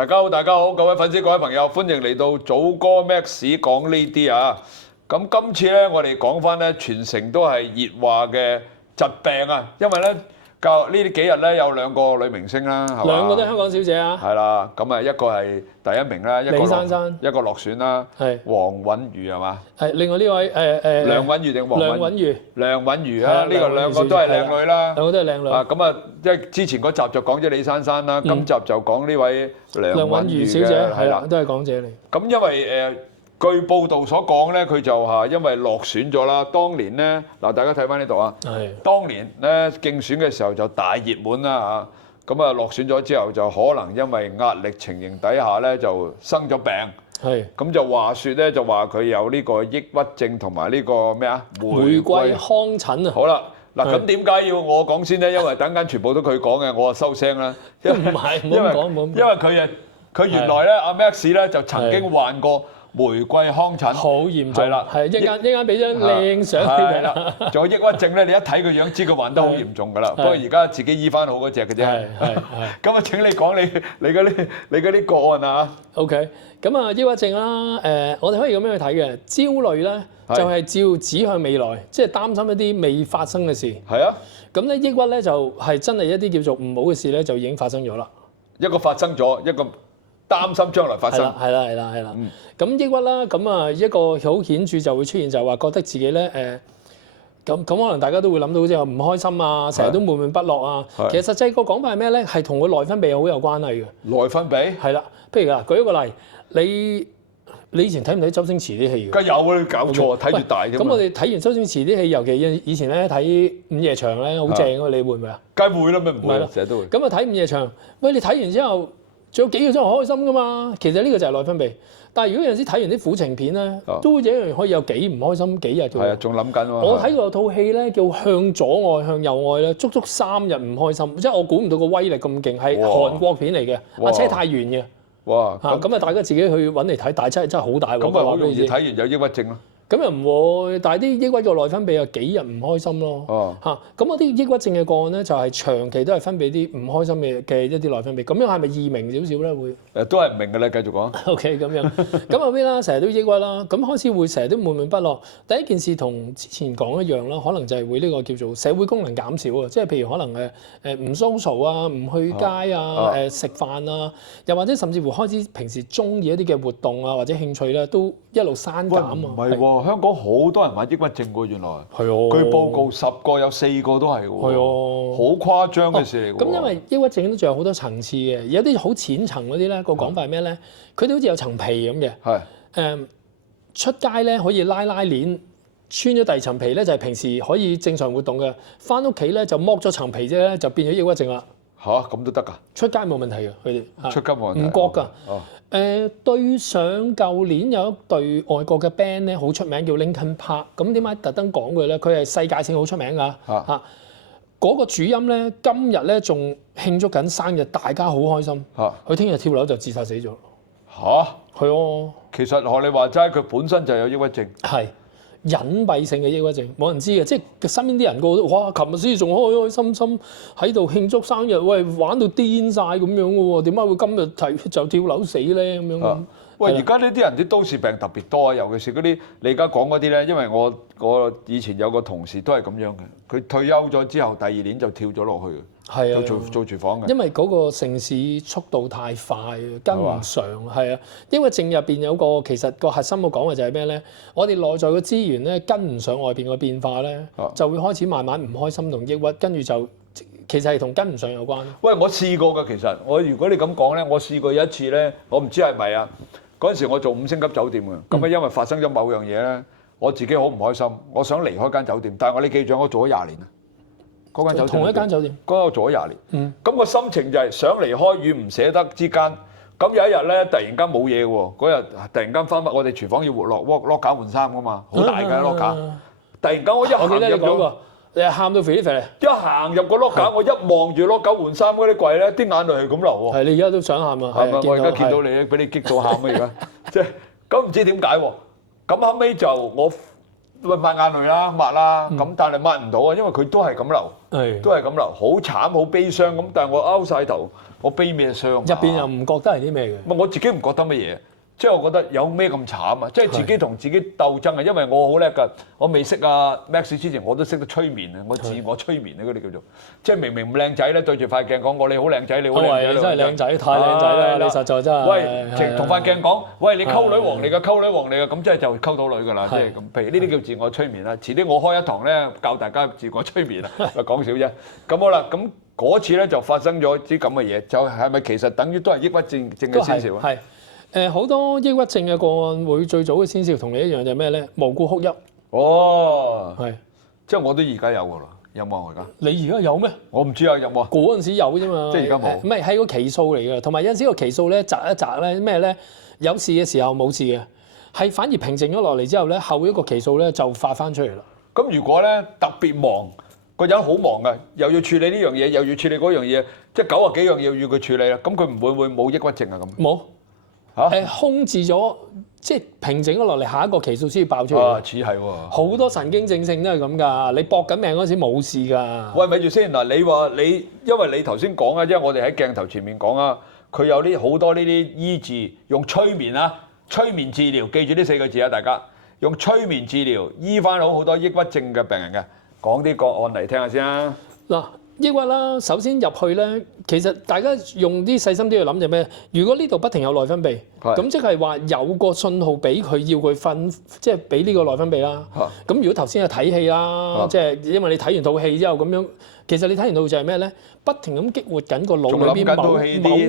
大家好，大家好，各位粉絲、各位朋友，歡迎嚟到祖哥 Max 講呢啲啊！咁今次咧，我哋講翻咧，全城都係熱話嘅疾病啊！因為咧，呢幾日咧有兩個女明星啦，係嘛？兩個都係香港小姐啊！係啦，咁啊一個係第一名啦，一個落選啦，係黃允瑜係嘛？係另外呢位梁允瑜定黃梁允瑜？梁允瑜啊，呢個兩個都係靚女啦。兩個都係靚女。啊，咁啊，即係之前嗰集就講咗李珊珊啦，今集就講呢位梁允瑜小姐，係啦，都係港姐嚟。咁因為據報道所講咧，佢就因為落選咗啦。當年咧，嗱大家睇翻呢度啊，當年咧競選嘅時候就大熱門啦嚇。咁啊落選咗之後，就可能因為壓力情形底下咧，就生咗病。係。咁就話説咧，就話佢有呢個抑鬱症同埋呢個咩啊？玫瑰糠疹啊！好啦，嗱咁點解要我講先咧？因為等間全部都佢講嘅，我就收聲啦。唔係，唔好講，唔好。因為佢原來咧，阿 Max 咧就曾經患過玫瑰糠疹，好嚴重，係啦，係一間俾張靚相你睇啦。仲有抑鬱症咧，你一睇佢樣知佢患得好嚴重㗎啦。不過而家自己醫翻好嗰隻嘅啫。係。咁啊，請你講你嗰啲個案啊。OK， 咁啊，抑鬱症啦，我哋可以咁樣去睇嘅。焦慮咧就係照指向未來，即係擔心一啲未發生嘅事。係啊。咁咧，抑鬱咧就係真係一啲叫做唔好嘅事咧，就已經發生咗啦。一個發生咗，一個擔心將來發生。係啦。咁抑鬱啦，咁啊一個好顯著就會出現，就係話覺得自己咧咁可能大家都會諗到即係唔開心啊，成日都悶悶不樂啊。其實實際個講法係咩咧？係同個內分泌好有關係嘅。內分泌？係啦，譬如舉一個例，你以前睇唔睇周星馳啲戲㗎？梗有啊，你搞錯睇住大㗎嘛。咁我哋睇完周星馳啲戲，尤其以前咧睇午夜場咧，好正啊！你會唔會啊？梗會啦，咩唔會？成日都會。咁啊睇午夜場，喂，你睇完之後，仲有幾個鐘頭開心㗎嘛？其實呢個就係內分泌。但係如果有陣時睇完啲苦情片咧，都一樣可以有幾唔開心幾日嘅。係啊，仲諗緊喎。我睇過套戲咧，叫《向左愛向右愛》咧，足足3日唔開心，即係我估唔到個威力咁勁，係韓國片嚟嘅，阿車太元嘅。哇！咁啊，大家自己去揾嚟睇，但係真係好大喎。咁咪好容易睇完有抑鬱症咯。咁又唔會，但係啲抑鬱嘅內分泌有幾日唔開心咯。咁嗰啲抑鬱症嘅個案咧，就係長期都係分泌啲唔開心嘅一啲內分泌。咁樣係咪易明少少咧？會都係唔明㗎啦，繼續講。OK， 咁樣。咁後邊啦，成日都抑鬱啦，咁開始會成日都悶悶不樂。第一件事同之前講一樣啦，可能就係會呢個叫做社會功能減少啊，即係譬如可能唔 social 啊，唔去街啊，食飯啊，又或者甚至乎開始平時中意一啲嘅活動啊或者興趣咧，都一路刪減啊。唔係喎。香港好多人患抑鬱症喎，原來。係啊。據報告10個有4個都係喎。係啊。好誇張嘅事嚟㗎。咁因為抑鬱症都仲有好多層次嘅，有啲好淺層嗰啲咧，個講法係咩咧？佢哋好似有層皮咁嘅。係。出街咧可以拉鏈，穿咗第二層皮咧就係平時可以正常活動嘅，翻屋企咧就剝咗層皮啫咧，就變咗抑鬱症啦。嚇，咁都得㗎？出街冇問題嘅，佢哋。出街冇問題。唔覺㗎。對上舊年有一隊外國嘅 band 咧，好出名叫 Linkin Park。咁點解特登講佢咧？佢係世界性好出名㗎。嗰個主音咧，今日咧仲慶祝緊生日，大家好開心。佢聽日跳樓就自殺死咗。係啊。其實學你話齋，佢本身就有抑鬱症。係。隱蔽性嘅抑鬱症，冇人知嘅，即係身邊啲人個都哇，琴日先仲開開心心喺度慶祝生日，喂，玩到癲晒咁樣嘅喎，點解會今日就跳樓死咧咁樣？喂，而家呢啲人啲都市病特別多啊，尤其是嗰啲你而家講嗰啲咧，因為我以前有個同事都係咁樣嘅，佢退休咗之後，第2年就跳咗落去。係啊，做廚房嘅。因為嗰個城市速度太快，跟唔上。係啊，因為症入邊有個其實個核心嘅講話就係咩咧？我哋內在嘅資源咧跟唔上外邊嘅變化咧，就會開始慢慢唔開心同抑鬱，跟住就其實係同跟唔上有關。喂，我試過㗎，其實如果你咁講咧，我試過有一次咧，我唔知係咪啊？嗰陣時我做5星級酒店嘅，咁因為發生咗某樣嘢咧，我自己好唔開心，我想離開間酒店，但係你記住，我做咗20年啊。嗰間酒店同一間酒店，嗰個做咗20年。咁個心情就係想離開與唔捨得之間。咁有一日咧，突然間冇嘢喎。嗰日突然間翻返我哋廚房要落架換衫噶嘛，好大嘅落架。突然間我一行入咗，你係喊到肥啲肥。一行入個落架，我一望住落架換衫嗰啲櫃咧，啲眼淚係咁流喎。係你而家都想喊啊？係咪？我而家見到你咧，俾你激到喊啊！而家即係咁唔知點解喎？咁後尾就我抹眼淚啦，抹啦。咁但係抹唔到啊，因為佢都係咁流。都係咁流，好慘好悲傷咁，但係我拗晒頭，我悲咩傷？入邊又唔覺得係啲咩嘅？唔係我自己唔覺得乜嘢。即係我覺得有咩咁慘啊！即係自己同自己鬥爭啊！因為我好叻㗎，我未識阿 Max 之前我都識得催眠啊！我自我催眠啊嗰啲叫做，即係明明唔靚仔咧，對住塊鏡講我你好靚仔，你好靚仔，真係靚仔，太靚仔啦！你實在真係。喂，同塊鏡講，喂你溝女王嚟㗎，溝女王嚟㗎，咁即係就溝到女㗎啦！即係咁，譬如呢啲叫自我催眠啦。遲啲我開一堂咧，教大家自我催眠啊，講笑啫。咁好啦，咁嗰次咧就發生咗啲咁嘅嘢，就係咪其實等於都係抑鬱症嘅先兆啊？好多抑鬱症嘅個案會最早嘅先兆同你一樣就係咩咧？無故哭泣。哦，係，即係我都而家有㗎啦，有冇而家？你而家有咩？我唔知啊，有冇啊？嗰陣時有啫嘛。即係而家冇。唔係個期數嚟嘅，同埋有陣時個期數咧擲一擲咧咩咧？有事嘅時候冇事嘅，係反而平靜咗落嚟之後咧，後一個期數咧就發翻出嚟啦。咁如果咧特別忙，個人好忙嘅，又要處理呢樣嘢，又要處理嗰樣嘢，即係90幾樣嘢要佢處理啦，咁佢唔會冇抑鬱症啊咁？冇。控制咗，即係平靜咗落嚟，下一個期數先要爆出嚟。啊，似係喎。好多神經症性都係咁㗎，你搏緊命嗰陣時冇事㗎。喂，咪住先嗱，你話你，因為你頭先講啊，因為我哋喺鏡頭前面講啊，佢有好多呢啲醫治，用催眠啊，催眠治療，記住呢4個字啊，大家用催眠治療醫翻好多抑鬱症嘅病人嘅，講啲個案嚟聽下先啊。嗱。抑鬱啦，首先入去咧，其實大家用啲細心啲去諗就咩？如果呢度不停有內分泌，咁即係話有個信號俾佢要佢瞓，即係俾呢個內分泌啦。咁如果頭先係睇戲啦，即係因為你睇完套戲之後咁樣，其實你睇完套就係咩咧？不停咁激活緊個腦裏邊某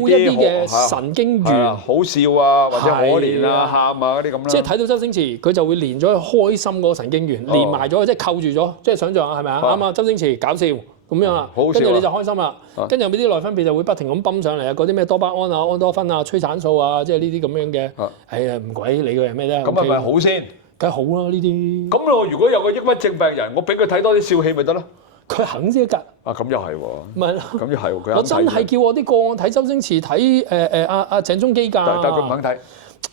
一啲嘅神經元，好笑啊，或者可憐啊、喊啊嗰啲咁啦。即係睇到周星馳，佢就會連咗去開心嗰個神經元，連埋咗，即係扣住咗，即係想像下係咪啊？啱啊，周星馳搞笑。咁樣啦，跟住你就開心啦，跟住有啲內分泌就會不停咁泵上嚟啊，嗰啲咩多巴胺啊、安多芬啊、催產素啊，即係呢啲咁樣嘅。哎呀，唔鬼理佢係咩啫。咁係咪好先？梗係好啦呢啲。咁我如果有個抑鬱症病人，我俾佢睇多啲笑戲咪得咯？佢肯先得㗎。啊，咁又係喎。唔係咯。咁又係喎，佢我真係叫我啲個案睇周星馳睇阿鄭中基㗎。但係佢唔肯睇。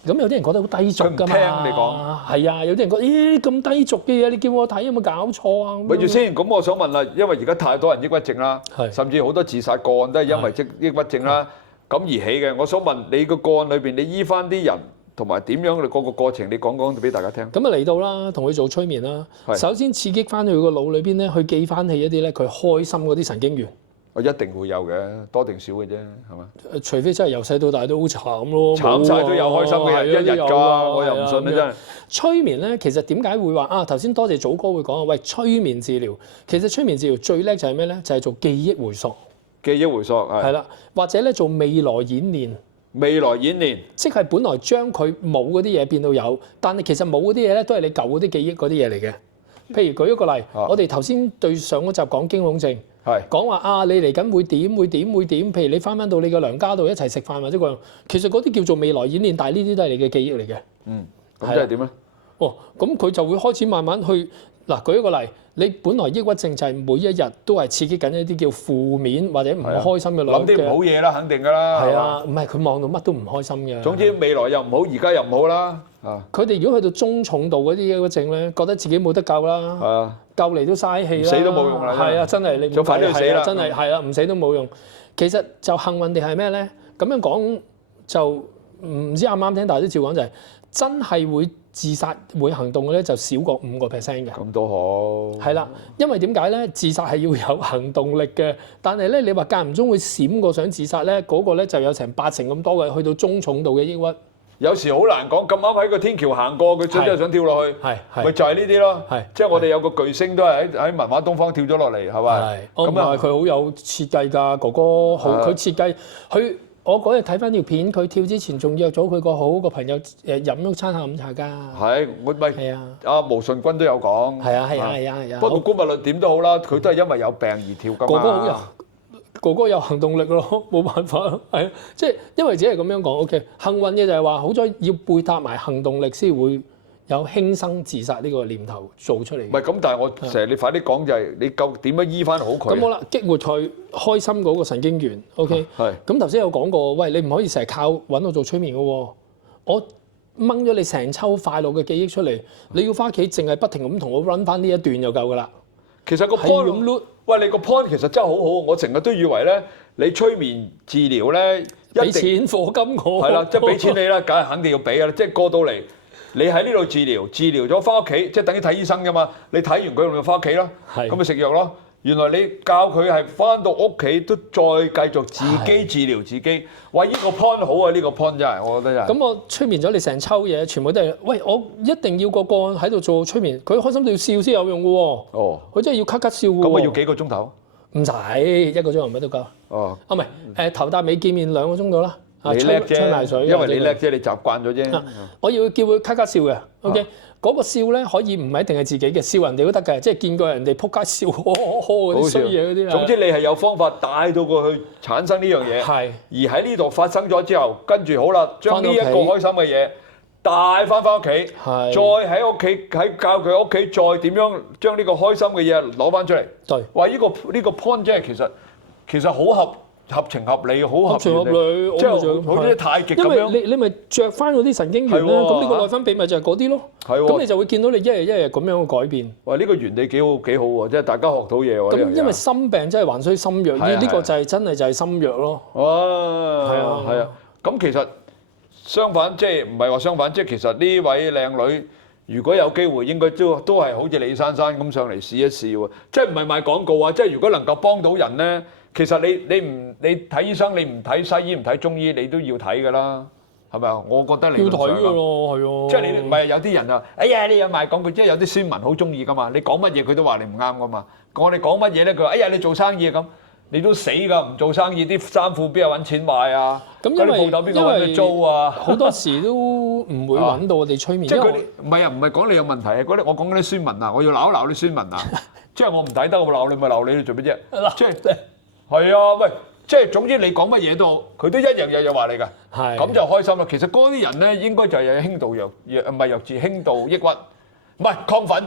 咁有啲人覺得好低俗㗎嘛，聽你講係啊，有啲人覺得咦咁低俗嘅嘢，你叫我睇有冇搞錯啊？咪住先，咁我想問啦，因為而家太多人抑鬱症啦，甚至好多自殺個案都係因為抑鬱症啦咁而起嘅。我想問你個個案裏邊，你醫翻啲人同埋點樣嘅嗰個過程，你講講俾大家聽。咁啊嚟到啦，同佢做催眠啦，首先刺激翻佢個腦裏邊咧，去記翻起一啲咧佢開心嗰啲神經元。我一定會有嘅，多定少嘅啫，係嘛？除非真係由細到大都好慘咯，慘晒都有開心嘅人，一日㗎，我又唔信啦真係。催眠咧，其實點解會話啊？頭先多謝祖哥會講啊，喂，催眠治療其實催眠治療最叻就係咩咧？就係做記憶回溯。記憶回溯係啦，或者咧做未來演練。未來演練，即係本來將佢冇嗰啲嘢變到有，但係其實冇嗰啲嘢咧，都係你舊嗰啲記憶嗰啲嘢嚟嘅。譬如舉一個例，我哋頭先對上嗰集講驚恐症。講話啊，你嚟緊會點？譬如你翻到你個娘家度一齊食飯或者嗰樣，其實嗰啲叫做未來演練，但係呢啲都係你嘅記憶嚟嘅。咁即係點咧？哦，咁佢就會開始慢慢去嗱，舉一個例，你本來抑鬱症就係每一日都係刺激緊一啲叫負面或者唔開心嘅諗啲唔好嘢啦，肯定㗎啦。係啊，唔係佢望到乜都唔開心嘅。總之未來又唔好，而家又唔好啦。佢哋如果去到中重度嗰啲抑鬱症咧，覺得自己冇得救啦。救嚟都嘥氣啦，死都冇用啦。係啊，真係你就快啲去死啦，真係係啊，唔死都冇用。其實就幸運地係咩咧？咁樣講就唔知啱唔啱聽，但係都照講就係真係會自殺會行動嘅咧，就少過5%嘅。咁都好。係啦，因為點解咧？自殺係要有行動力嘅，但係咧你話間唔中會閃過想自殺咧，嗰個咧就有成80%咁多嘅，去到中重度嘅抑鬱。有時好難講，咁啱喺個天橋行過，佢真係想跳落去，咪就係呢啲咯。即係我哋有個巨星都係喺文華東方跳咗落嚟，係咪？咁啊，佢好有設計㗎，哥哥好，佢設計佢。我嗰日睇翻條片，佢跳之前仲約咗佢個好個朋友飲咗餐下午茶㗎。係，我咪阿毛舜筠都有講。係啊。不過姑勿論點都好啦，佢都係因為有病而跳㗎嘛。哥哥好有。哥哥有行動力咯，冇辦法，係啊，即係因為只係咁樣講 ，OK。幸運嘅就係話，好在要配搭埋行動力先會有輕生自殺呢個念頭做出嚟。唔係咁，但係我成日你快啲講就係你究點樣醫翻好佢？咁好啦，激活佢開心嗰個神經元 ，OK。係。咁頭先有講過，喂，你唔可以成日靠揾我做催眠嘅喎，我掹咗你成抽快樂嘅記憶出嚟，你要翻屋企淨係不停咁同我 run 翻呢一段就夠㗎啦。其實個 point，喂，你個 point 其實真係好好，我成日都以為咧，你催眠治療咧，俾錢課金我。係啦，即係俾錢你啦，梗係肯定要俾啦。即係過到嚟，你喺呢度治療咗翻屋企，即係等於睇醫生㗎嘛。你睇完佢，咪翻屋企咯，咁咪食藥咯。原來你教佢係翻到屋企都再繼續自己治療自己。喂，呢個 point 好啊，呢個 point 真係，我覺得真係。咁我催眠咗你成抽嘢，全部都係，喂，我一定要個案喺度做催眠，佢開心到要笑先有用嘅喎。哦，佢真係要咳咳笑嘅喎。咁我要幾個鐘頭？唔使1個鐘頭咪都夠。哦，啊唔係，頭搭尾見面2個鐘度啦。你叻啫，吹埋水，因為你叻啫，你習慣咗啫。我要叫佢咳咳笑嘅 ，OK。嗰個笑咧可以唔係一定係自己嘅，笑人哋都得嘅，即係見過人哋撲街笑呵呵呵嗰啲衰嘢嗰啲。總之你係有方法帶到過去產生呢樣嘢，係。而喺呢度發生咗之後，跟住好啦，將呢一個開心嘅嘢帶翻屋企，再喺屋企教佢屋企再點樣將呢個開心嘅嘢攞翻出嚟。對。哇！呢個 point 真係其實好合情合理，好合情合理，即係好似太極咁樣。因為你咪着翻嗰啲神經元啦，咁呢個內分泌咪就係嗰啲咯。係喎。咁你就會見到你一日咁樣嘅改變。哇！呢個原理幾好喎，即係大家學到嘢喎。咁因為心病真係還需心藥，呢個就係真係心藥咯。哦，係啊。咁其實相反，即係唔係話相反，即係其實呢位靚女，如果有機會，應該都係好似李珊珊咁上嚟試一試喎。即係唔係賣廣告啊？即係如果能夠幫到人咧。其實你睇醫生，你唔睇西醫唔睇中醫，你都要睇㗎啦，係咪啊？我覺得你要睇㗎咯，係啊。即係你唔係有啲人啊，哎呀你有賣廣告，即係有啲宣文好中意㗎嘛。你講乜嘢佢都話你唔啱㗎嘛。我哋講乜嘢咧？佢話哎呀你做生意咁，你都死㗎，唔做生意啲衫褲邊有揾錢買啊？咁因為鋪頭邊個揾佢租啊？好多時都唔會揾到我哋催眠。即係佢哋唔係啊，唔係講你有問題啊。我講嗰啲宣文啊，我要鬧一鬧啲宣文啊。即係我唔抵得，我鬧你咪鬧你，做咩啫？即係。係啊，喂，即係總之你講乜嘢都好，佢都一樣嘢話你㗎，咁就開心啦。其實嗰啲人咧應該就係有輕度唔係弱智，輕度抑鬱，唔係亢奮、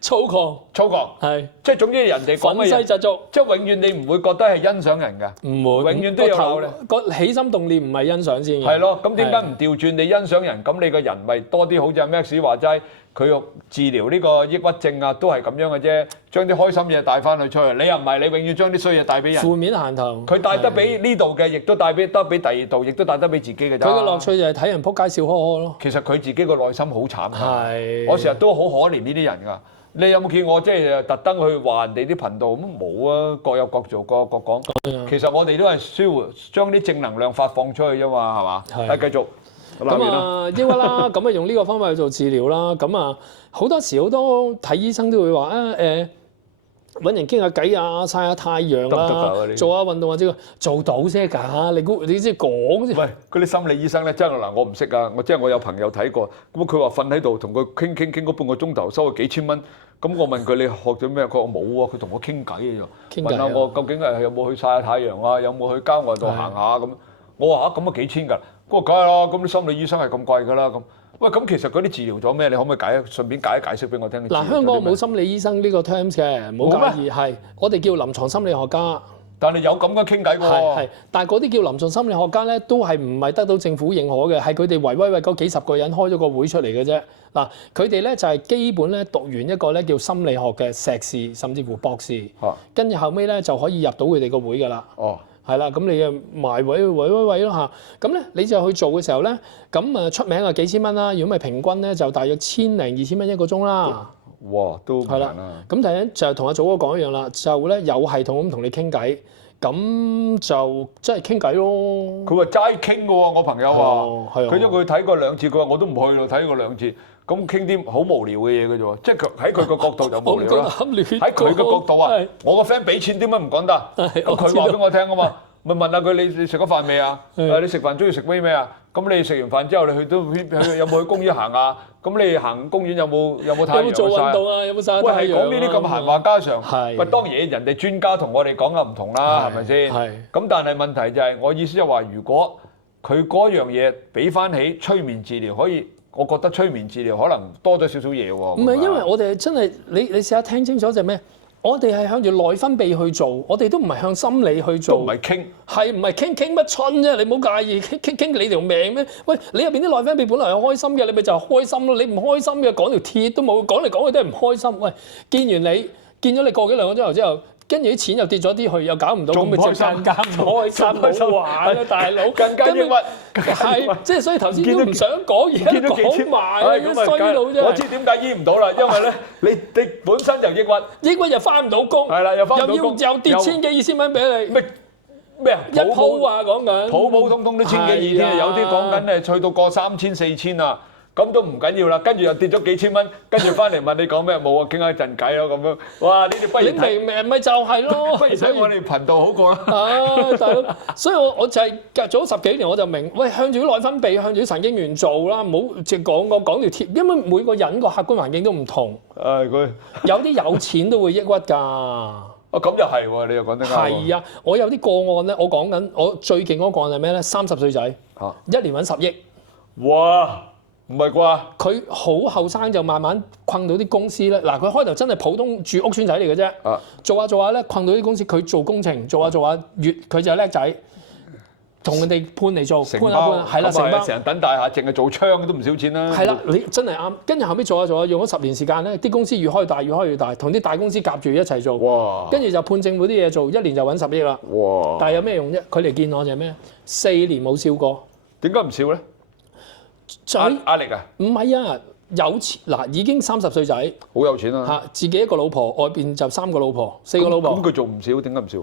躁狂，係，即係總之人哋講乜嘢，憤世嫉俗，即係永遠你唔會覺得係欣賞人㗎，唔會，永遠都有鬧你。個起心動念唔係欣賞先嘅。係咯，咁點解唔調轉你欣賞人？咁你個人咪多啲，好似阿 Max 話齋。佢治療呢個抑鬱症啊，都係咁樣嘅啫，將啲開心嘢帶翻去出去。你又唔係，你永遠將啲衰嘢帶俾人。負面行頭。佢帶得俾呢度嘅，亦都帶俾第二度，亦都帶得俾自己嘅咋。佢嘅樂趣就係睇人撲街笑呵呵咯。其實佢自己個內心好慘。係。我成日都好可憐呢啲人㗎。你有冇見我即係特登去話人哋啲頻道咁冇啊？各有各做，各講。其實我哋都係舒活，將啲正能量發放出去啫嘛，係嘛？係繼續。咁啊，抑鬱啦，咁啊用呢個方法去做治療啦。咁啊，好多時好多睇醫生都會話啊揾人傾下偈啊，曬下太陽啊，做下運動或者做到啫㗎。你即係講啫。喂，嗰啲心理醫生咧，真係嗱，我唔識啊。我有朋友睇過，咁佢話瞓喺度同佢傾嗰半個鐘頭，收佢幾千蚊。咁我問佢你學咗咩？佢話冇喎，佢同我傾偈嘅啫。問下我究竟係有冇去曬下太陽啊？有冇去郊外度行下咁？我話咁啊幾千㗎。嗰個梗係啦，咁啲心理醫生係咁貴㗎啦咁。喂，咁其實嗰啲治療咗咩？你可唔可以順便解釋俾我聽？嗱，香港冇心理醫生呢個 terms 嘅，唔好介意。係，我哋叫臨床心理學家。但係有咁嘅傾偈喎。係，但係嗰啲叫臨床心理學家咧，都係唔係得到政府認可嘅？係佢哋為嗰幾十個人開咗個會出嚟嘅啫。嗱，佢哋咧就係基本咧讀完一個咧叫心理學嘅碩士，甚至乎博士。跟住後尾咧就可以入到佢哋個會㗎啦。哦。係啦，咁你啊埋位咯嚇，咁咧你就去做嘅時候咧，咁啊出名啊幾千蚊啦，如果咪平均咧就大約1000零2000蚊1個鐘啦。哇，都唔難啦。咁第一就同阿祖哥講一樣啦，就咧有系統咁同你傾偈，咁就真係傾偈咯。佢話齋傾嘅喎，我朋友話，佢因為佢睇過2次，佢話我都唔去咯，睇過2次。咁傾啲好無聊嘅嘢嘅啫喎，即係喺佢個角度就無聊啦。喺佢個角度啊，我個 friend 俾錢點解唔講得？咁佢話俾我聽啊嘛，咪問下佢你食咗飯未啊？你食飯中意食咩啊？咁你食完飯之後你有冇去公園行啊？咁你行公園有冇太陽曬？有冇做運動啊？有冇曬太陽？喂，係講呢啲咁閒話家常。喂，當然人哋專家同我哋講嘅唔同啦，係咪先？咁但係問題就係我意思就係話，如果佢嗰樣嘢俾翻起催眠治療可以。我覺得催眠治療可能多咗少少嘢喎。唔係，因為我哋真係你試下聽清楚就係咩？我哋係向住內分泌去做，我哋都唔係向心理去做。都唔係傾。係唔係傾乜春啫？你唔好介意傾你條命咩？喂，你入邊啲內分泌本來係開心嘅，你咪就係開心咯。你唔開心嘅講條鐵都冇，講嚟講去都係唔開心。喂，見咗你個幾2個鐘頭之後，跟住啲錢又跌咗啲去，又搞唔到，咁咪仲唔開心更加唔開心，冇玩啊大佬，更加抑鬱。係，即係所以頭先都唔想講，而家講埋啊，衰佬啫。我知點解醫唔到啦，因為咧你本身就抑鬱，抑鬱又翻唔到工，係啦，又翻唔到工，又跌千幾2000蚊俾你。咩啊？一鋪啊，講緊普普通通都千幾2千，有啲講緊去到過3000、4000啊，咁都唔緊要啦。跟住又跌咗幾千蚊，跟住翻嚟問你講咩？冇啊，傾下陣偈咯咁樣。哇！呢啲不如你明咪就係咯，不如睇我哋頻道好過啦。啊，大佬，所以我就係隔咗10幾年我就明，喂，向住啲內分泌、向住啲神經元做啦，唔好淨講條貼，因為每個人個客觀環境都唔同。佢有啲有錢都會抑鬱㗎。咁又係喎，你又講得啱。係啊，我有啲個案咧，我講緊我最勁嗰個案係咩咧？30歲仔，一年揾10億。哇！唔係啩？佢好後生就慢慢困到啲公司咧。嗱，佢開頭真係普通住屋邨仔嚟嘅啫。做下做下咧，困到啲公司，佢做工程，做下佢就叻仔。同人哋判嚟做，判係啦，成班成日等大廈，淨係做窗都唔少錢啦。係啦，你真係啱。跟住後尾做下，用咗10年時間咧，啲公司越開越大，同啲大公司夾住一齊做。哇！跟住就判政府啲嘢做，1年就揾10億啦。哇！但係有咩用啫？佢嚟見我就係咩？4年冇笑過。點解唔笑咧？壓力啊？唔係啊，有錢嗱，已經30歲仔，好有錢啦。嚇，自己一個老婆，外邊就3個老婆、4個老婆。咁佢做唔少，點解唔笑？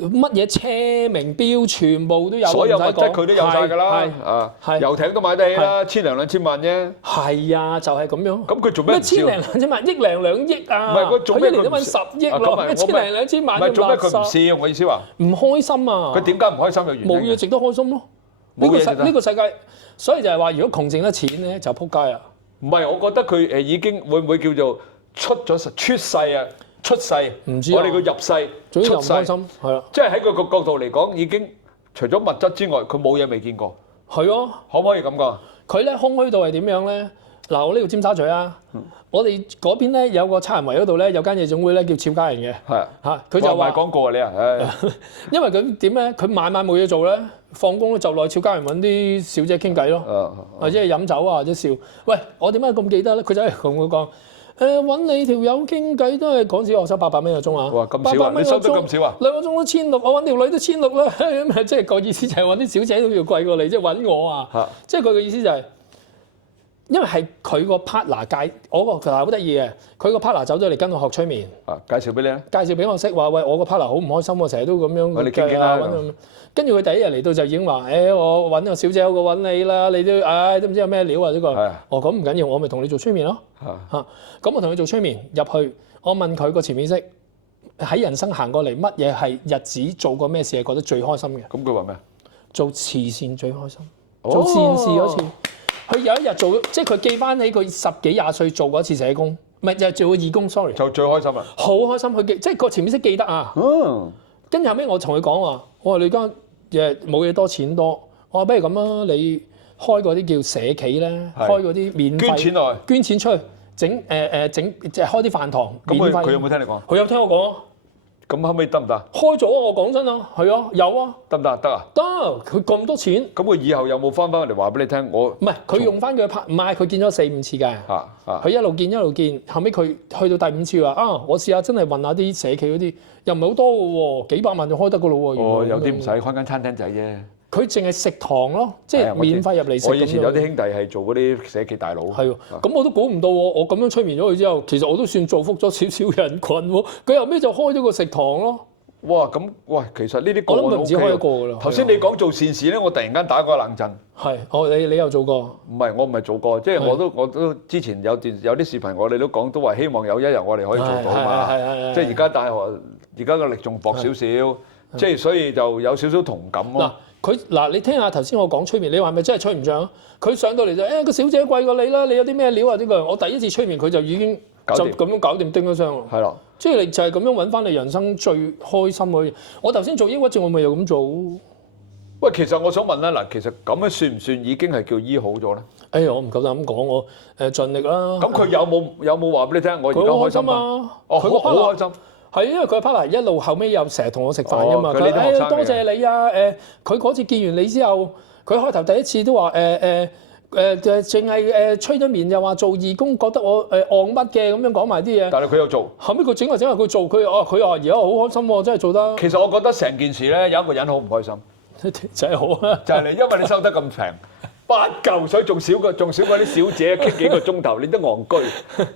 乜嘢車名錶全部都有，所有物質佢都有晒㗎啦，遊艇都買得起啦，1000零2000萬啫。係啊，就係咁樣。咁佢做咩唔笑？咩1000零2000萬，億零2億啊！唔係佢做咩？佢一年都揾10億咯，1000零2000萬。唔係做咩佢唔笑？我意思話唔開心啊！佢點解唔開心嘅原因？冇嘢值得開心咯。呢個世界，所以就係話，如果窮剩得錢咧，就撲街啊！唔係，我覺得佢已經會唔會叫做出世啊？出世，唔知我哋個入世，總之又唔開心，係啦。即係喺佢個角度嚟講，已經除咗物質之外，佢冇嘢未見過。係啊，可唔可以咁講？佢咧空虛到係點樣咧？嗱，我呢度尖沙咀啊，我哋嗰邊咧有個差人圍嗰度咧有間夜總會咧叫俏佳人嘅。係嚇，佢就話賣廣告啊你啊，因為佢點咧？佢晚冇嘢做咧，放工咧就落俏佳人揾啲小姐傾偈咯，或者係飲酒啊，或者笑。喂，我點解咁記得咧？佢就係同佢講。揾你條友傾偈都係講少，我收800蚊個鐘啊！哇，咁少啊！你收得咁少啊？2個鐘都1600，我揾條女都1600啦。咁即係個意思就係揾啲小姐都要貴過你，即係揾我啊！即係佢嘅意思就係，因為係佢個 partner 介，我個其實好得意嘅，佢個 partner 走咗嚟跟我學催眠。介紹俾你啊！介紹俾我識話，喂，我個 partner 好唔開心喎，成日都咁樣。你傾啦。跟住佢第一日嚟到就已經話，我揾個小姐好過揾你啦，你都都唔知有咩料啊呢個。咁唔緊要，我咪同你做催眠咯。咁我同佢做催眠入去，我問佢個潛意識喺人生行過嚟乜嘢係日子做過咩事係覺得最開心嘅？咁佢話咩？做慈善最開心，做善事嗰次。佢有一日做，即係佢記翻起佢10幾20歲做過一次社工，唔係就係做過義工 ，sorry。就最開心啊！好開心，佢記即係個潛意識記得啊。跟住後尾我同佢講話，我話你而家冇嘢多錢多，我話不如咁啊，你開嗰啲叫社企咧，開嗰啲免費捐錢出去，整即係開啲飯堂。咁佢有冇聽你講？佢有聽我講。咁後尾得唔得？開咗啊！我講真啊，係啊，有啊。得唔得？得啊！得，佢咁多錢。咁佢以後有冇翻嚟話俾你聽？我唔係佢用翻佢拍，唔係佢見咗4、5次㗎。佢一路見一路見，後尾佢去到第5次話我試下真係問下啲社企嗰啲，又唔係好多嘅喎，幾百萬就開得嘅咯喎。有啲唔使開間餐廳仔啫。佢淨係食堂咯，即係免費入嚟食。我以前有啲兄弟係做嗰啲社企大佬。係喎，咁我都估唔到喎。我咁樣催眠咗佢之後，其實我都算造福咗少少人群喎。佢後尾就開咗個食堂咯。哇！咁喂，其實呢啲我諗唔止開一個㗎啦。頭先你講做善事咧，我突然間打個冷震。係，你有做過？唔係，我唔係做過，即係我都之前有啲視頻，我哋都講都話希望有一日我哋可以做到嘛。即係而家大學而家個力仲薄少少，即係所以就有少少同感咯。你聽下頭先我講催眠，你話咪真係催唔上？佢上到嚟就個小姐貴過你啦，你有啲咩料啊？呢個我第一次催眠佢就已經就咁樣搞掂叮咗聲咯。係咯，即係你就係咁樣揾翻你人生最開心嗰嘢。我頭先做抑鬱症，我咪又咁做。喂，其實我想問啦，嗱，其實咁樣算唔算已經係叫醫好咗咧？我唔夠膽咁講，我盡力啦。咁佢有冇話俾你聽？我而家開心啊！佢好開心。係因為佢 partner 一路後尾又成日同我食飯㗎嘛。佢呢啲學生多謝你啊！佢嗰次見完你之後，佢開頭第一次都話淨係吹咗面又話做義工，覺得我戇乜嘅咁樣講埋啲嘢。但係佢有做。後尾佢整下佢做，佢話而家好開心喎，真係做得。其實我覺得成件事咧有一個人好唔開心，真係好啊！就係你，因為你收得咁平，8嚿水仲少過啲小姐傾幾個鐘頭，你都戇居。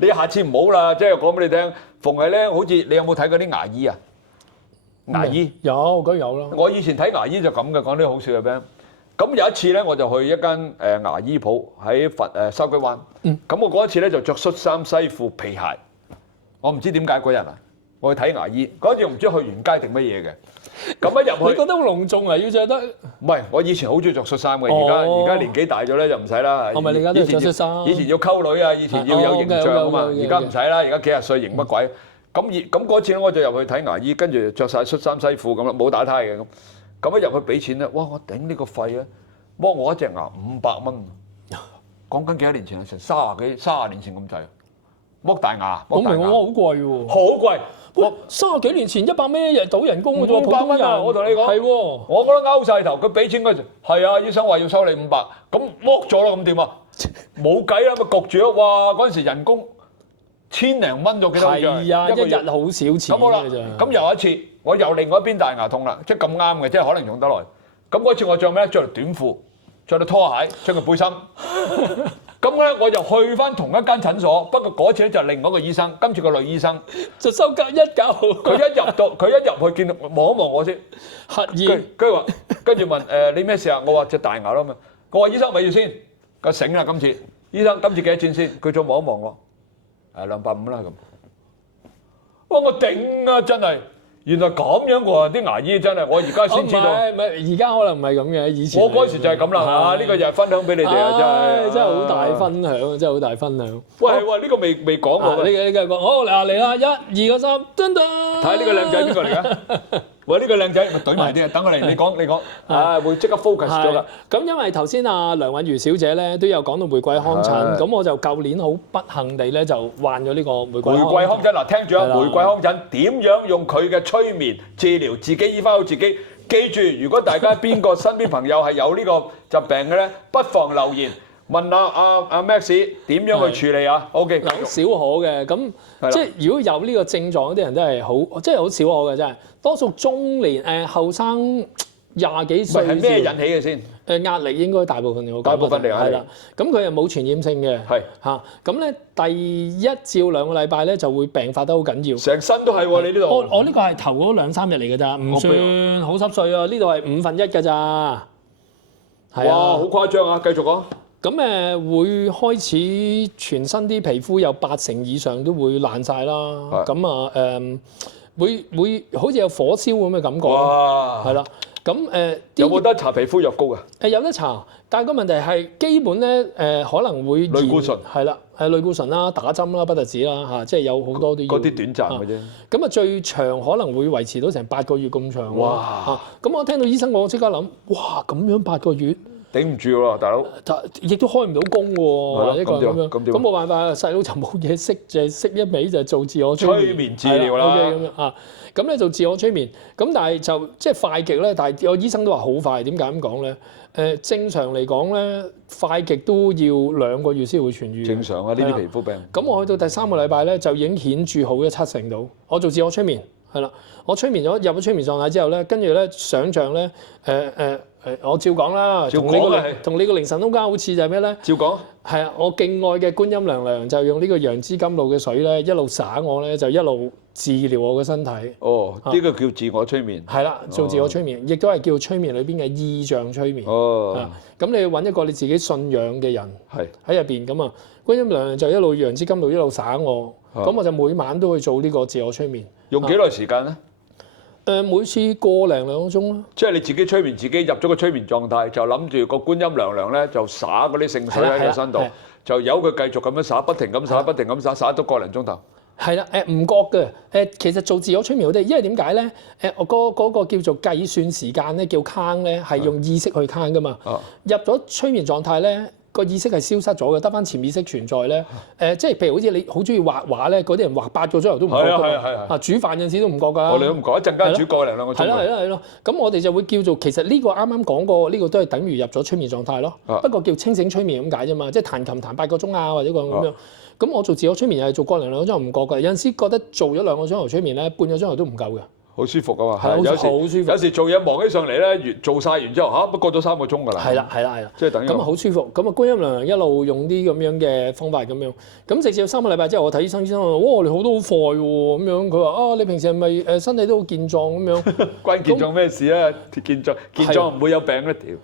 你下次唔好啦，即係講俾你聽，逢係咧，好似你有冇睇過啲牙醫啊？牙醫有，梗有啦。我以前睇牙醫就咁嘅，講啲好笑嘅咩？咁有一次咧，我就去一間牙醫鋪喺筲箕灣。咁我嗰一次咧就着恤衫西褲皮鞋。我唔知點解嗰日啊，我去睇牙醫嗰陣唔知去完街定乜嘢嘅。咁一入去，你覺得好隆重啊？要着得？唔係，我以前好中意着恤衫嘅，而家年紀大咗咧就唔使啦。係咪你而家都着恤衫？以前要溝女啊，以前要有形象啊嘛，而家唔使啦，而家幾廿歲型乜鬼？咁嗰次咧我就入去睇牙醫，跟住着晒恤衫西褲咁啦，冇打呔嘅咁。咁一入去俾錢咧，哇！我頂呢個肺咧，剝我一隻牙500蚊，講緊幾多年前啊，成30年前咁滯，剝大牙。我明，我好貴喎。好貴！哇！30幾年前100蚊一日賭人工嘅啫喎，500蚊啊！我同你講，係喎，我覺得勾晒頭。佢俾錢嗰時係啊，醫生話要收你500，咁剝咗啦，咁點啊？冇計啦，咪焗住咯。哇！嗰陣時人工1000零蚊咗幾多張？係啊，一日好少錢咁好啦，咁又一次，我又另外一邊大牙痛啦，即係咁啱嘅，即係可能用得耐。咁嗰次我着咩？着條短褲，着對拖鞋，着個背心。咁咧我就去翻同一間診所，不過嗰次咧就另外一個醫生，今次個女醫生就收190。佢一入去見到望一望我先，乞意。跟住問你咩事啊？我話隻大牙咯嘛。我話醫生咪要先，佢醒啦今次。醫生今次幾多錢先？佢再望一望我，250啦咁。哇！我頂啊真係。原來咁樣喎，啲牙醫真係，我而家先知道。唔係，而家可能唔係咁嘅，以前。我嗰時就係咁啦，呢個就係分享俾你哋啊，真係好大分享，真係好大分享。喂，係喎，呢個未講過。你繼續講，好嚟啦，1、2個3，噔噔。睇下呢個靚仔邊個嚟㗎？喂，呢個靚仔咪懟埋啲啊！等我嚟，你講，會即刻 focus 咗啦。咁因為頭先阿梁韻如小姐咧都有講到玫瑰糠疹，咁我就舊年好不幸地咧就患咗呢個玫瑰糠疹。嗱，聽住啊，玫瑰糠疹點樣用佢嘅催眠治療自己醫翻好自己？記住，如果大家邊個身邊朋友係有呢個疾病嘅咧，不妨留言問下阿 Max 點樣去處理啊 ？OK， 好少可嘅，咁即係如果有呢個症狀嗰啲人都係好，即係好少可嘅真係。多數中年後生20幾歲。係咩引起嘅先？壓力應該大部分我覺得大部分嚟係啦。咁佢又冇傳染性嘅。係嚇。咁咧第1至2個禮拜咧就會病發得好緊要。成身都係喎，你呢度。我呢個係頭嗰2-3日嚟㗎咋，唔算好濕碎啊。呢度係1/5㗎咋。哇！好誇張啊！繼續講。咁會開始全身啲皮膚有80%以上都會爛晒啦。咁啊會好似有火燒咁嘅感覺。哇！係啦。咁有冇得搽皮膚藥膏啊？有得搽，但係個問題係基本咧可能會類固醇係啦，類固醇啦、打針啦、不特止啦嚇，即係有好多啲。嗰啲短暫嘅啫。咁啊最長可能會維持到成8個月咁長。哇！咁我聽到醫生講，我即刻諗，哇咁樣8個月。頂唔住喎，大佬！亦都開唔到工喎，一個咁樣。咁冇辦法，細佬就冇嘢識，就係識一味就做自我催眠治療啦。咁樣啊，咁咧就自我催眠。咁但係就即係快極咧，但係個醫生都話好快。點解咁講咧？正常嚟講咧，快極都要2個月先會痊愈。正常啊，呢啲皮膚病。咁我去到第3個禮拜咧，就已經顯著好咗70%到。我做自我催眠係啦，我催眠咗入咗催眠狀態之後咧，跟住咧想像咧我照講啦，同你個凌晨空間好似就係咩咧？照講。係啊，我敬愛嘅觀音娘娘就用呢個楊枝甘露嘅水咧，一路灑我咧，就一路治療我嘅身體。哦，呢個叫自我催眠。係啦，做自我催眠，亦都係叫催眠裏邊嘅意象催眠。哦。咁你揾一個你自己信仰嘅人喺入邊咁啊，觀音娘娘就一路楊枝甘露一路灑我，咁我就每晚都去做呢個自我催眠。用幾耐時間咧？每次1個零2個鐘咯。即係你自己催眠自己入咗個催眠狀態，就諗住個觀音娘娘咧就灑嗰啲聖水喺個身度，就由佢繼續咁樣灑，不停咁灑，不停咁灑，灑咗1個零鐘頭。係啦，唔覺嘅。其實做自我催眠好啲，因為點解咧？我嗰個叫做計算時間咧，叫坑咧，係用意識去坑噶嘛。入咗催眠狀態咧，個意識係消失咗嘅，得翻潛意識存在咧。即係譬如好似你好中意畫畫咧，嗰啲人畫8個鐘頭都唔覺㗎嘛。煮飯有陣時都唔覺㗎。我哋都唔覺，一陣間煮個零兩個鐘。係咯。咁我哋就會叫做其實呢個啱啱講過呢個都係等於入咗催眠狀態咯。不過叫清醒催眠咁解啫嘛，即係彈琴彈8個鐘啊或者咁樣。咁我做自我催眠又係做個零兩個鐘頭唔覺㗎，有陣時覺得做咗2個鐘頭催眠咧，半個鐘頭都唔夠嘅。好舒服啊嘛，係好舒服。有時做嘢忙起上嚟咧，做晒完之後不過咗3個鐘㗎啦。係啦。即係等於咁啊好舒服。咁啊觀音娘娘一路用啲咁樣嘅方法咁樣。咁直至3個禮拜之後，我睇醫生話：哇，你好得好快喎咁樣。佢話：你平時係咪身體都好健壯咁樣？關健壯咩事啊？健壯唔會有病一條。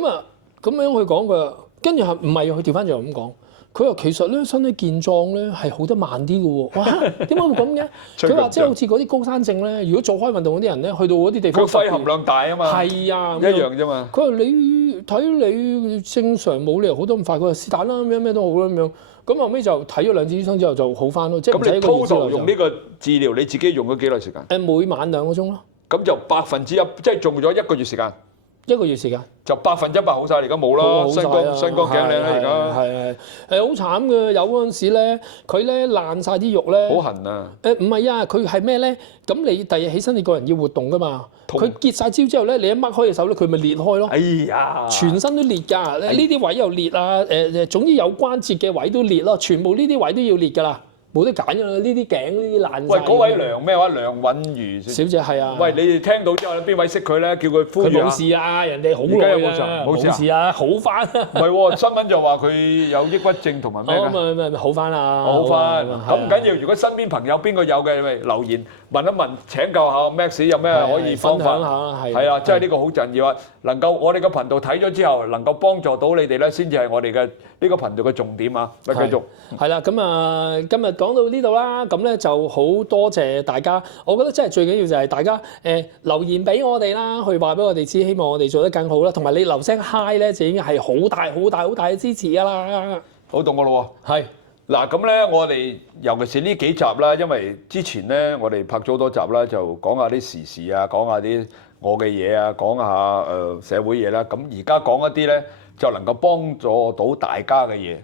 咁啊咁樣佢講佢，跟住唔係佢調翻轉咁講。佢話其實咧身體健壯咧係好得慢啲嘅喎，哇點解會咁嘅？佢話即係好似嗰啲高山症咧，如果做開運動嗰啲人咧，去到嗰啲地方，佢肺含量大啊嘛，係啊，一樣啫嘛。佢話你睇你正常冇理由好得咁快，佢話是但啦，咩都好啦咁樣。咁後尾就睇咗2次醫生之後就好翻咯，即係唔使一個月之內就。用呢個治療，你自己用咗幾耐時間？每晚2個鐘咯。咁就1%，即係用咗1個月時間。1個月時間就100%好晒，而家冇啦，身光頸靚啦，而家係好慘嘅。有嗰陣時咧，佢咧爛晒啲肉咧，好痕啊！唔係啊，佢係咩咧？咁你第二日起身，你個人要活動噶嘛？佢結晒焦之後咧，你一掹開隻手咧，佢咪裂開咯。哎呀！全身都裂㗎，呢啲位又裂啊！總之有關節嘅位都裂咯，全部呢啲位都要裂㗎啦。冇得揀㗎啦！呢啲頸呢啲爛曬。喂，嗰位梁咩話？梁韻瑜小姐係啊。喂，你哋聽到之後，邊位識佢咧？叫佢呼籲佢冇事啊，人哋好耐啊，冇事啊，好翻。唔係喎，新聞就話佢有抑鬱症同埋咩㗎？咪好翻啦。好翻，咁唔緊要。如果身邊朋友邊個有嘅，咪留言問一問，請教下 Max 有咩可以方法？分享下係啊，即係呢個好重要啊！能夠我哋個頻道睇咗之後，能夠幫助到你哋咧，先至係我哋嘅呢個頻道嘅重點啊！咪繼續。係啦，咁啊，今日講到呢度啦。咁咧就好多謝大家，我覺得真係最緊要就係大家留言俾我哋啦，去話俾我哋知，希望我哋做得更好啦。同埋你留聲 hi 咧，就已經係好大嘅支持㗎啦。好到我咯喎。係。嗱咁咧，我哋尤其是呢幾集啦，因為之前咧我哋拍咗好多集啦，就講下啲時事啊，講下啲我嘅嘢啊，講下社會嘢啦。咁而家講一啲咧，就能夠幫助到大家嘅嘢。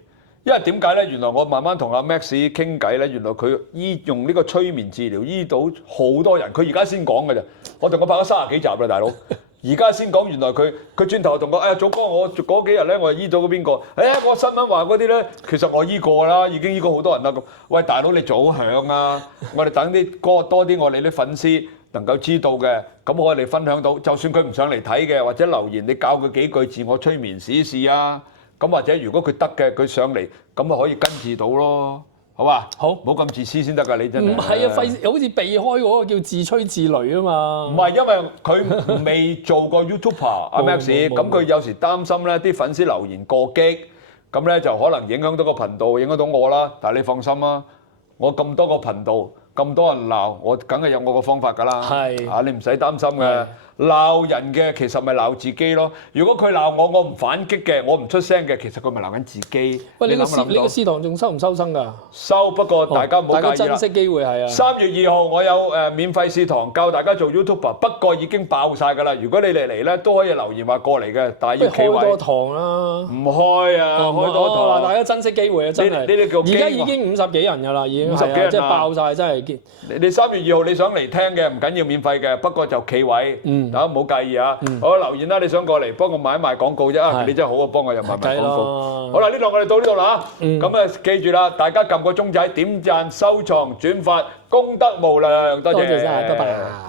因為點解咧？原來我慢慢同阿 Max 傾偈咧，原來佢用呢個催眠治療醫到好多人。佢而家先講嘅咋，我同佢拍咗30幾集啦，大佬。而家先講，原來佢轉頭同我，哎呀，祖哥，我嗰幾日咧，我醫到嗰邊個？個新聞話嗰啲咧，其實我醫過啦，已經醫過好多人啦。咁，喂，大佬你早響啊！我哋等啲歌多啲，我哋啲粉絲能夠知道嘅，咁我哋分享到，就算佢唔上嚟睇嘅，或者留言，你教佢幾句自我催眠試一試啊！咁或者如果佢得嘅，佢上嚟咁咪可以根治到咯，好嘛？好，唔好咁自私先得㗎，你真係。唔係啊，費事好似避開嗰個叫自吹自擂啊嘛。唔係，因為佢未做過 YouTuber 阿 Max，咁佢有時擔心咧啲粉絲留言過激，咁咧就可能影響到個頻道，影響到我啦。但係你放心啦，我咁多個頻道，咁多人鬧，我梗係有我個方法㗎啦。係啊，你唔使擔心嘅。鬧人嘅其實咪鬧自己咯。如果佢鬧我，我唔反擊嘅，我唔出聲嘅，其實佢咪鬧緊自己。喂，你個試堂仲收唔收生㗎？收，不過大家唔好介意啦。大家珍惜機會係啊。3月2號我有免費試堂教大家做 YouTuber， 不過已經爆晒㗎啦。如果你哋嚟咧，都可以留言話過嚟嘅，但係要企位。開多堂啦。唔開啊！開多堂嗱，大家珍惜機會啊！真係。呢啲叫而家已經50幾人㗎啦，已經50幾人，即係爆晒，真係見。你3月2號你想嚟聽嘅唔緊要，免費嘅，不過就企位。大家唔好介意啊！好，留言啦，你想過嚟幫我買賣廣告啫？你真係好啊，幫我入埋廣告。好啦，呢度我哋到呢度啦嚇。咁啊，記住啦，大家撳個鐘仔，點讚、收藏、轉發，功德無量。多謝晒，拜拜。